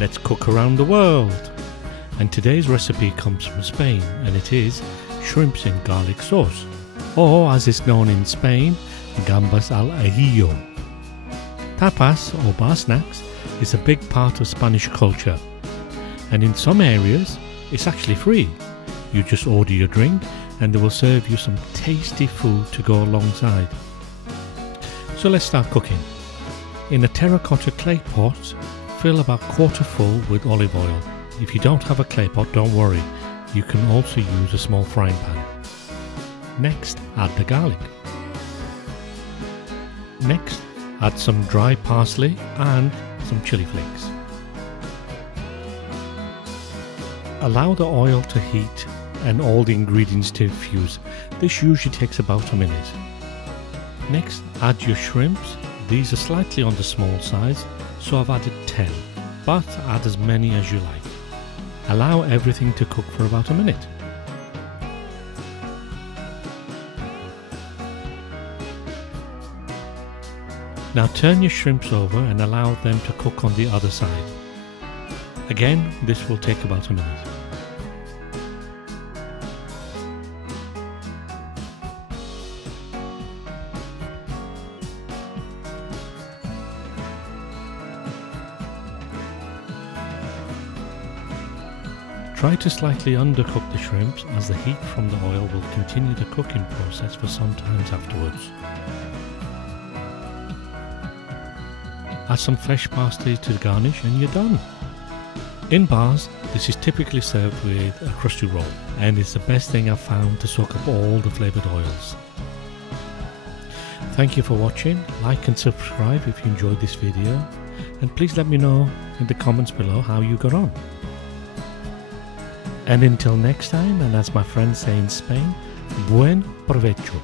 Let's cook around the world. And today's recipe comes from Spain, and it is shrimps in garlic sauce, or as it's known in Spain, Gambas al Ajillo. Tapas or bar snacks is a big part of Spanish culture, and in some areas it's actually free. You just order your drink and they will serve you some tasty food to go alongside. So let's start cooking. In a terracotta clay pot, fill about quarter full with olive oil. If you don't have a clay pot, don't worry, you can also use a small frying pan. Next, add the garlic. Next, add some dried parsley and some chilli flakes. Allow the oil to heat and all the ingredients to infuse. This usually takes about a minute. Next, add your shrimps. These are slightly on the small size, so I've added 10, but add as many as you like. Allow everything to cook for about a minute. Now turn your shrimps over and allow them to cook on the other side. Again, this will take about a minute. Try to slightly undercook the shrimps, as the heat from the oil will continue the cooking process for some time afterwards. Add some fresh parsley to the garnish and you're done. In bars, this is typically served with a crusty roll, and it's the best thing I've found to soak up all the flavoured oils. Thank you for watching. Like and subscribe if you enjoyed this video, and please let me know in the comments below how you got on. And until next time, and as my friends say in Spain, buen provecho.